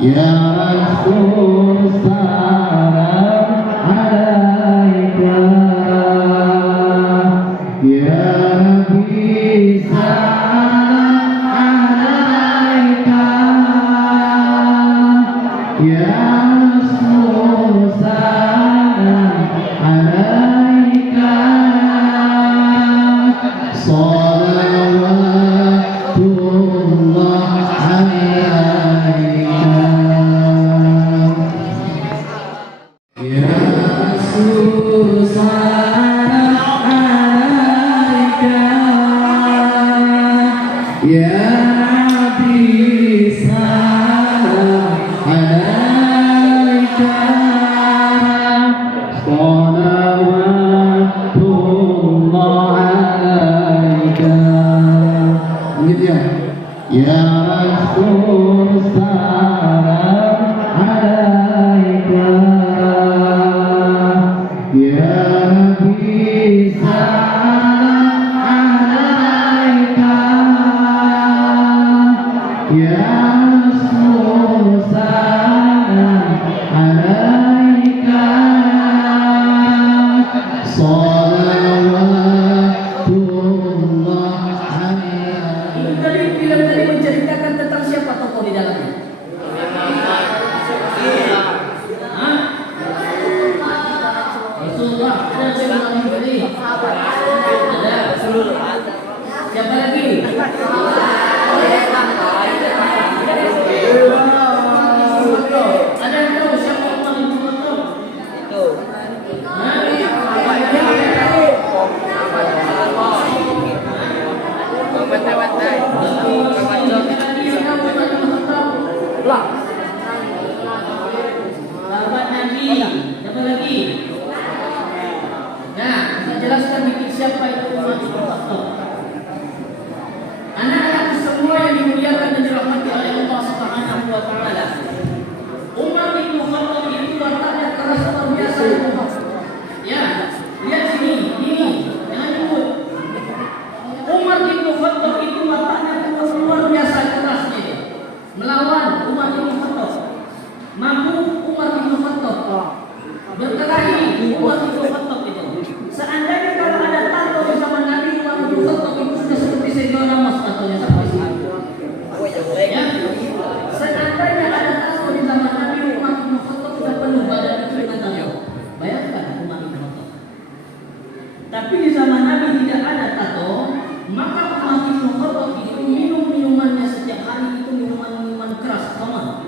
Ya Rasul salam alaika, ya Nabi salam alaika, ya Rasul salam alaika, salawatullah alaika. Ya Rasul salam alaika, ya Nabi salam alaika, salawatullah alaika. Gitu ya. Ya Rasul salam alaika, ya Nabi salam alaika, ya Rasul salam alaika, salawatullah alaika. Itu tadi film tadi menceritakan tentang siapa tokoh di dalamnya? Rasulullah. Ada yang tadi? Ada. Siapa lagi? Ada yang tahu siapa Umar bin Khattab? Sahabat Nabi. Siapa lagi? Nah, kita jelaskan dikit siapa itu Umar bin Khattab. Anak-anak semua yang dimuliakan dan dirahmati oleh Allah Subhanahu wa taala. Umar bin Khattab itu wataknya keras luar biasa. Ya, lihat sini, ini jangan nyebut. Umar bin Khattab itu wataknya luar biasa kerasnya. Melawan Umar bin Khattab. Mampu Umar bin Khattab berkelahi Umar bin Khattab itu. Seandainya kalau ada tato di zaman Nabi Umar bin Khattab itu sudah seperti Sayyidina Ramos tatonya sampai sini. Ya. Seandainya ada tato di zaman Nabi Umar bin Khattab sudah penuh badan itu dengan tato. Bayangkan Umar bin Khattab. Tapi di zaman Nabi tidak ada tato, maka Umar bin Khattab itu minum minumannya setiap hari itu minuman keras, khamar.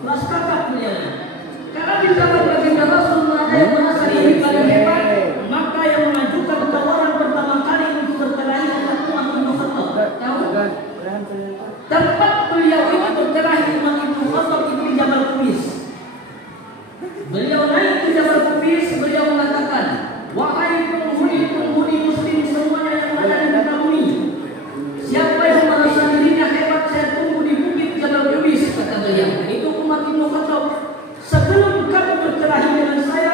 Keras kakak beliau. Karena di zaman baginda Rasulullah ada yang merasa diri paling hebat, maka yang mengajukan tawaran pertama kali untuk berkelahi adalah Umar bin Khattab. Tahu? Tempat beliau itu berkelahi Umar bin Khattab itu di Jabal Qubis. Beliau naik ke Jabal Qubis, beliau mengatakan, wahai penghuni muslim semuanya yang ada di muka bumi, siapa yang merasa dirinya hebat saya tunggu di bukit Jabal Qubis, kata beliau. Itu Umar bin Khattab. Sebelum kamu berkelahi dengan saya,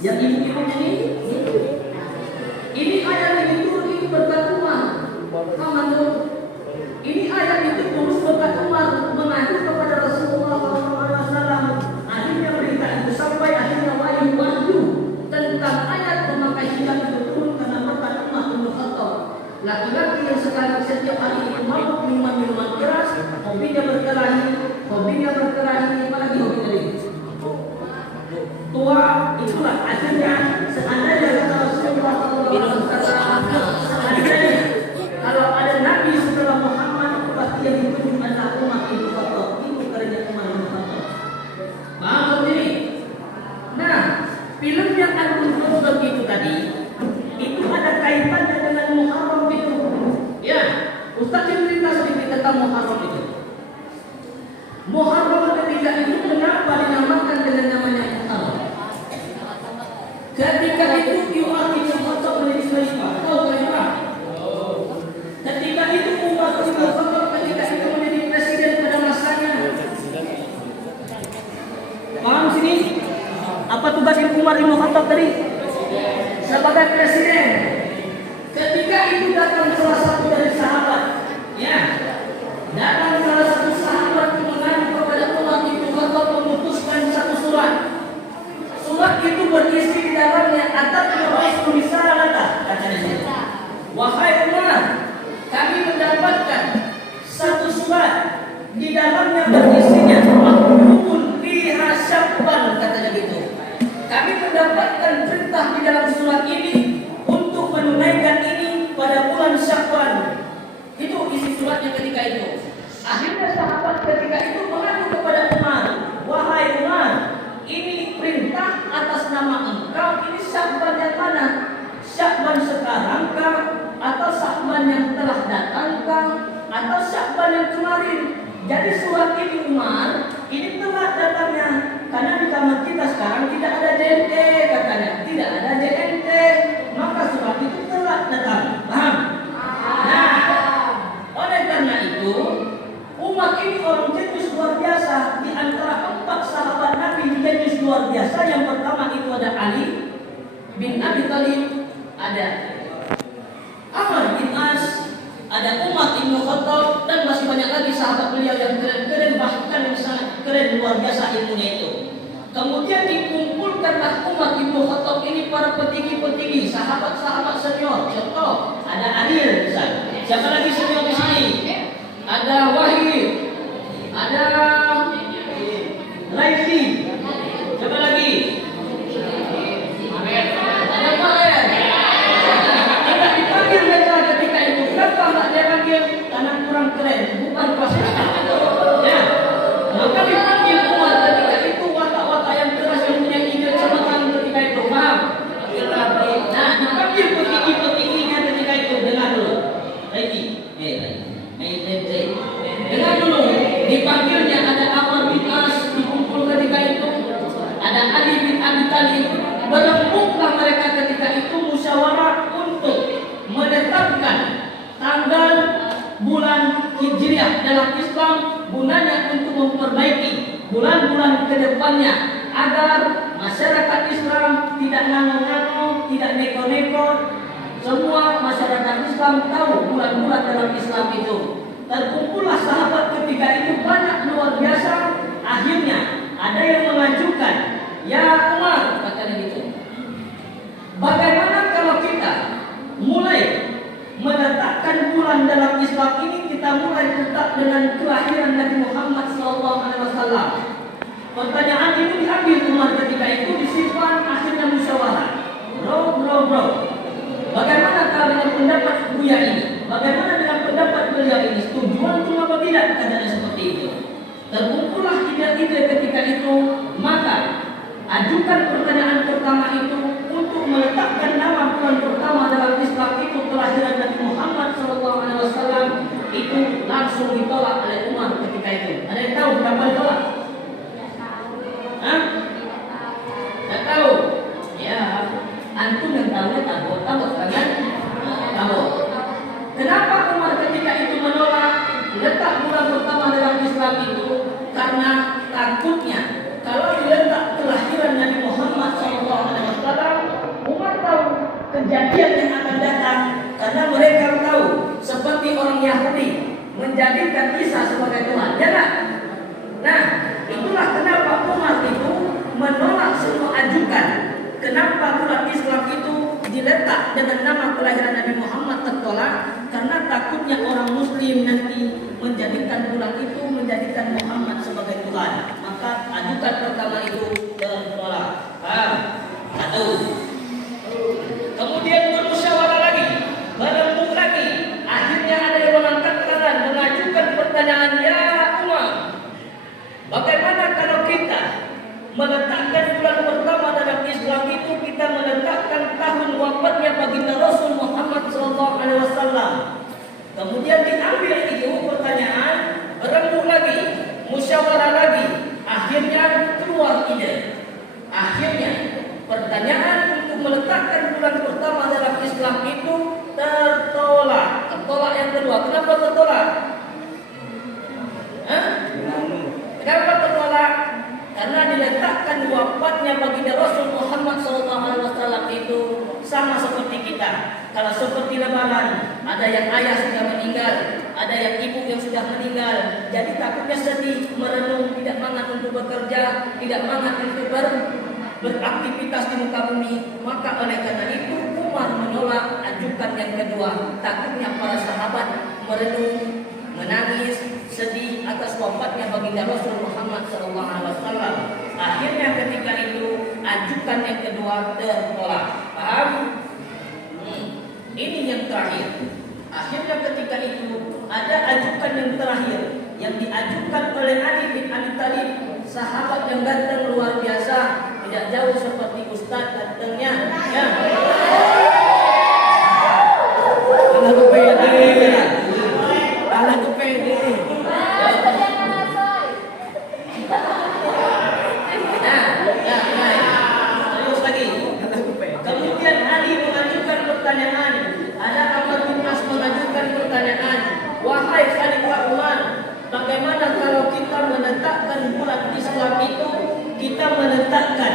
Yang ibu-ibunya ini ayat ini turun itu berkat Umar. Aman tuh. Ini ayat itu turun berkat Umar mengaku kepada Rasulullah SAW. Akhirnya berita itu sampai akhirnya wahyu tentang ayat memakai hijab itu turun karena berkat Umar bin Khattab. Laki-laki yang sekarang setiap hari itu mabuk minuman keras, hobinya berkelahi, apalagi hobi tadi. Tua itulah akhirnya seandainya kata Rasulullah SAW, seandainya kalau ada Nabi setelah Muhammad pasti yang ditunjuk adalah Umar bin Khattab. Itu kerja Umar bin Khattab. Paham ini? Nah, film yang Al-Qur'an itu tadi itu ada kaitannya dengan Muharram itu. Ya, Ustaz cerita sedikit tentang Muharram itu. Muharram ketika itu kenapa dinamakan dengan namanya Muharram? Ketika itu Umar bin Khattab menjadi khalifah. Tahu khalifah? Ketika itu Umar bin Khattab ketika itu menjadi presiden pada masanya. Paham sini? Apa tugas Umar bin Khattab tadi? Sebagai presiden. Ketika itu datang salah satu dari sahabat, ya, datang salah satu sahabat mengadu kepada Umar bin Khattab memutuskan satu surat. Surat itu berisi di dalamnya atat Rasul risalata, katanya. Wahai Umar, kami mendapatkan satu surat di dalamnya berisinya maktubun fiha syabban, katanya gitu. Kami mendapatkan perintah di dalam surat ini untuk menunaikan ini pada bulan Syawal. Itu isi suratnya ketika itu. Akhirnya sahabat ketika itu mengadu kepada Umar, wahai Umar, ini perintah atas nama engkau, ini Syawal yang mana? Syawal sekarang kah? Atau Syawal yang telah datang kah? Atau Syawal yang kemarin? Jadi surat ini Umar, ini telah datangnya. Karena di zaman kita sekarang tidak ada JNT, katanya, tidak ada JNT, maka surat itu telah datang. Paham? Nah, oleh karena itu, umat ini orang jenius luar biasa. Di antara 4 sahabat Nabi jenius luar biasa. Yang pertama itu ada Ali bin Abi Thalib, ada Amr bin As, ada Umar bin Khattab, dan masih banyak lagi sahabat beliau yang keren-keren, bahkan yang sangat keren luar biasa ilmunya itu. Kemudian dikumpulkanlah Umar bin Khattab ini para petinggi-petinggi, sahabat-sahabat senior. Contoh, ada Adil, misalnya. Siapa lagi senior di sini? Ada Wahid, ada Laifi. Siapa lagi? Ada Farid. Tidak dipanggil mereka ketika itu. Kenapa enggak dia panggil? Karena kurang keren, bukan pasti. Ya, maka dipanggil Umar ketika itu watak-watak yang keras yang punya ide sama kamu ketika itu. Paham? Nah, dipanggil petinggi-petingginya ketika itu. Dengar dulu. Laifi. Dengar dulu, dipanggilnya ada Amr bin As, dikumpul ketika itu, ada Ali bin Abi Thalib. Berembuklah mereka ketika itu musyawarah untuk menetapkan tanggal bulan Hijriah dalam Islam, gunanya untuk memperbaiki bulan-bulan kedepannya agar masyarakat Islam tidak nano-nano, tidak neko-neko. Semua masyarakat Islam tahu bulan-bulan dalam Islam itu. Terkumpullah sahabat ketika itu banyak luar biasa. Akhirnya ada yang mengajukan, ya Umar, katanya gitu, bagaimana kalau kita mulai menetapkan bulan dalam Islam ini, kita mulai tetap dengan kelahiran Nabi Muhammad SAW. Pertanyaan itu diambil Umar ketika itu, disimpan, akhirnya musyawarah. Bro, bagaimana kalau dengan pendapat Buya ini? Bagaimana dengan pendapat beliau ini? Setujuan itu apa tidak? Katanya seperti itu. Terkumpullah ide-ide ketika itu, maka ajukan pertanyaan pertama itu untuk meletakkan nama bulan pertama dalam Islam itu kelahiran Nabi Muhammad SAW. Itu langsung ditolak oleh Umar ketika itu. Ada yang tahu kenapa ditolak? Hah? Tidak tahu? Ya, antum yang tahunya tahu kan? Tahu. Kenapa Umar ketika itu menolak letak bulan pertama dalam Islam itu? Karena takutnya kalau diletak kelahiran Nabi Muhammad SAW kejadian yang akan datang, karena mereka tahu seperti orang Yahudi menjadikan Isa sebagai Tuhan, ya kan? Nah, itulah kenapa Umar itu menolak semua ajukan. Kenapa umat Islam itu diletak dengan nama kelahiran Nabi Muhammad tertolak? Karena takutnya orang Muslim nanti menjadikan bulan itu menjadikan Muhammad sebagai Tuhan. Maka ajukan pertama itu tertolak. Satu. Kemudian bermusyawarah lagi, berembuk lagi. Akhirnya ada yang mengangkat tangan, mengajukan pertanyaan, ya Umar, bagaimana kalau kita meletakkan bulan pertama dalam Islam itu, kita meletakkan tahun wafatnya baginda Rasul Muhammad SAW. Kemudian diambil itu pertanyaan, berembuk lagi, musyawarah lagi. Akhirnya keluar ide. Akhirnya pertanyaan untuk meletakkan bulan pertama dalam Islam itu tertolak. Tertolak yang kedua. Kenapa tertolak? Kenapa tertolak? Karena diletakkan wafatnya baginda Rasul Muhammad SAW itu sama seperti kita. Kalau seperti lebaran, ada yang ayah sudah meninggal, ada yang ibu yang sudah meninggal. Jadi takutnya sedih, merenung, tidak semangat untuk bekerja, tidak semangat untuk beraktivitas di muka bumi. Maka oleh karena itu Umar menolak ajukan yang kedua. Takutnya para sahabat merenung, menangis, sedih atas wafatnya baginda Rasul Muhammad SAW. Akhirnya ketika itu ajukan yang kedua tertolak. Paham? Ini yang terakhir. Akhirnya ketika itu ada ajukan yang terakhir yang diajukan oleh Ali bin Abi Thalib, sahabat yang ganteng luar biasa, tidak jauh seperti Ustadz gantengnya. Ya. Alah tuh pede. Alah tuh pede. Terus lagi. Kemudian Ali mengajukan pertanyaan. Ada Amr bin As mengajukan pertanyaan. Wahai Khalifah Umar, bagaimana kalau kita menetapkan bulan Islam itu, kita menetapkan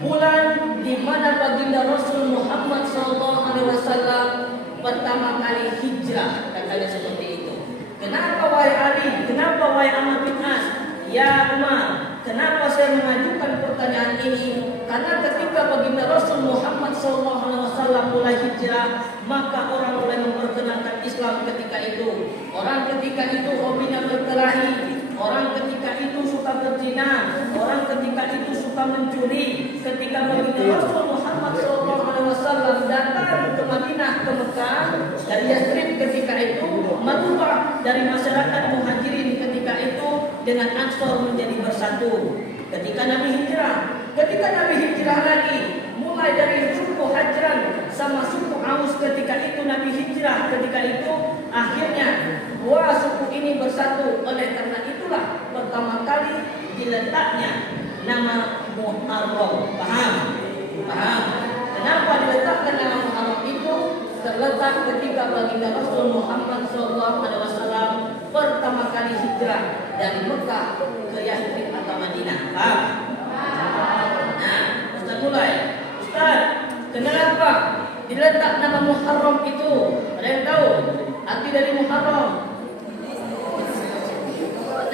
bulan di mana baginda Rasul Muhammad SAW pertama kali hijrah, katanya seperti itu. Kenapa wahai Ali? Kenapa wahai Amr bin As? Ya Umar, kenapa saya mengajukan pertanyaan ini? Karena ketika baginda Rasul Muhammad SAW mulai hijrah, maka orang mulai memperkenalkan Islam ketika itu. Orang ketika itu hobinya berkelahi, orang ketika itu suka berzina, orang ketika itu suka mencuri. Ketika baginda Rasul Muhammad SAW datang ke Madinah, ke Mekah, dari Yathrib ketika itu merubah dari masyarakat Muhajirin ketika itu dengan Ansor menjadi bersatu. Ketika Nabi hijrah lagi, mulai dari suku Hajran sama suku Aus ketika itu Nabi hijrah, ketika itu akhirnya dua suku ini bersatu. Oleh karena itulah pertama kali diletaknya nama Muharram. Paham? Kenapa diletakkan nama Muharram itu? Terletak ketika baginda Rasul Muhammad SAW pertama kali hijrah dari Mekah ke Yathrib atau Madinah. Paham? Nah, Ustaz mulai. Ustaz, kenapa diletak nama Muharram itu? Ada yang tahu arti dari Muharram?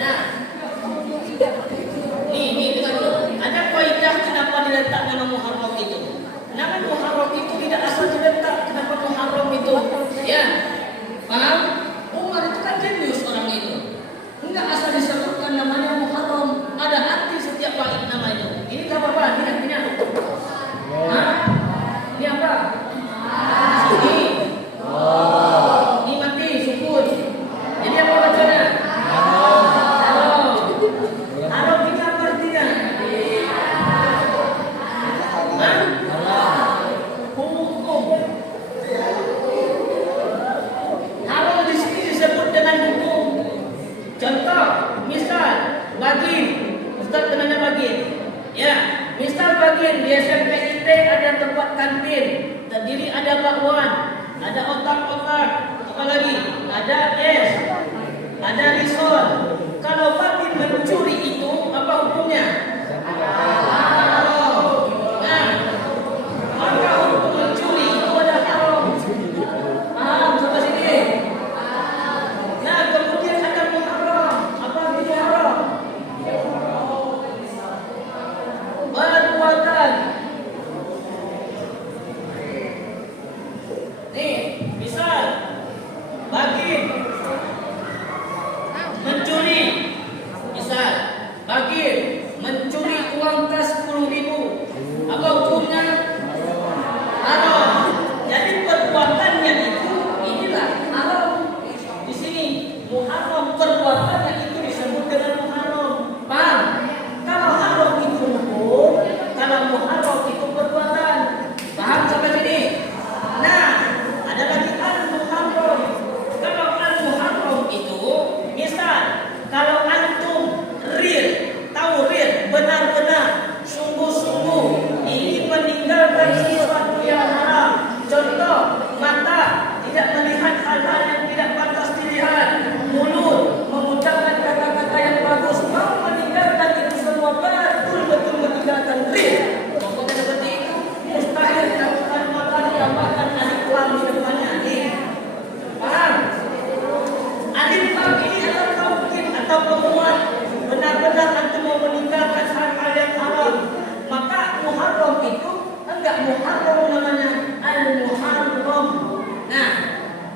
Nah, ini dengar dulu. Ada kaidah kenapa diletak nama Muharram itu. Nama Muharram itu tidak asal diletak. Kenapa Muharram itu? Ya, paham? Umar itu kan jenius orang itu. Enggak asal disebutkan namanya Muharram. Ada arti setiap bait nama itu. Ini apa? Ini artinya apa? Ini apa? Ini. Ini mati, sukun. Jadi apa bacanya? Haram itu apa artinya? Hukum. Haram di sini disebut dengan hukum. Contoh, misal bagin. Ustaz kenanya bagin. Ya, misal bagin di SMP IT ada tempat kantin, terdiri ada bakwan, ada otak-otak, apa lagi? Ada es, ada risol. Kalau bagin mencuri itu apa hukumnya? Nah, maka hukum mencuri juga Muharram namanya Al-Muharram. Nah,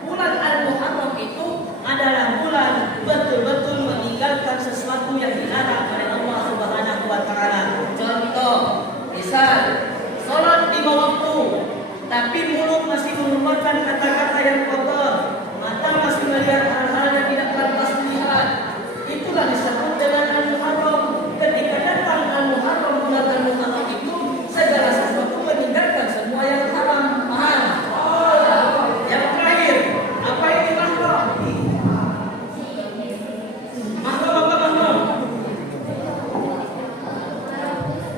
bulan Al-Muharram itu adalah bulan betul-betul meninggalkan sesuatu yang dilarang oleh Allah Subhanahu wa taala. Contoh, misal salat 5 waktu, tapi mulut masih mengeluarkan kata-kata yang kotor, mata masih melihat hal-hal yang tidak pantas dilihat. Itulah disebut dengan Al-Muharram. Ketika datang Al-Muharram, bulan Al-Muharram itu segala sesuatu meninggalkan semua yang haram. Paham? Yang terakhir, apa ini mahram? Mahram apa mahram?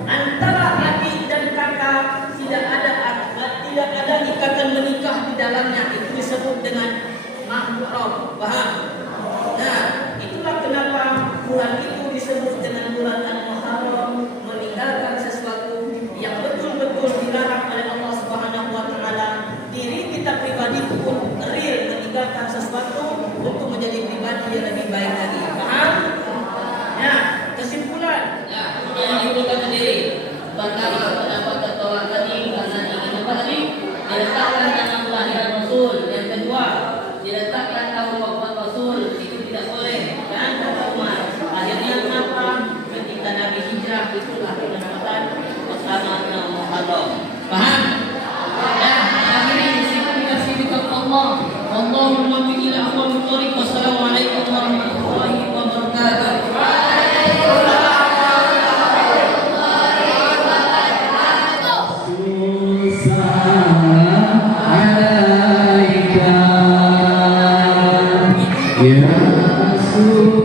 Antara adik dan kakak tidak ada ikatan menikah di dalamnya, itu disebut dengan mahram. Paham? Nah, itulah kenapa bulan itu disebut dengan bulan Al-Muharram, meninggalkan sesuatu yang betul-betul dilarang oleh Allah Subhanahu wa taala. Diri kita pribadi pun real meninggalkan sesuatu untuk menjadi pribadi yang lebih baik lagi. Paham? Nah, kesimpulan. Ya, yang dibutuhkan sendiri. Pertama, pendapat tertolak tadi karena ingin apa tadi? Diletakkan tentang kelahiran Rasul. Yang kedua, diletakkan tahu wafat Rasul, itu tidak boleh. Dan kata Umar, akhirnya kenapa? Ketika Nabi hijrah itulah penempatan pertama Muharram. Paham? Dan akhirnya disebut dikasihkan Allah. Allahumma muwaffiq ila aqwamit thoriq. Wassalamualaikum warahmatullahi wabarakatuh. Ya Rasul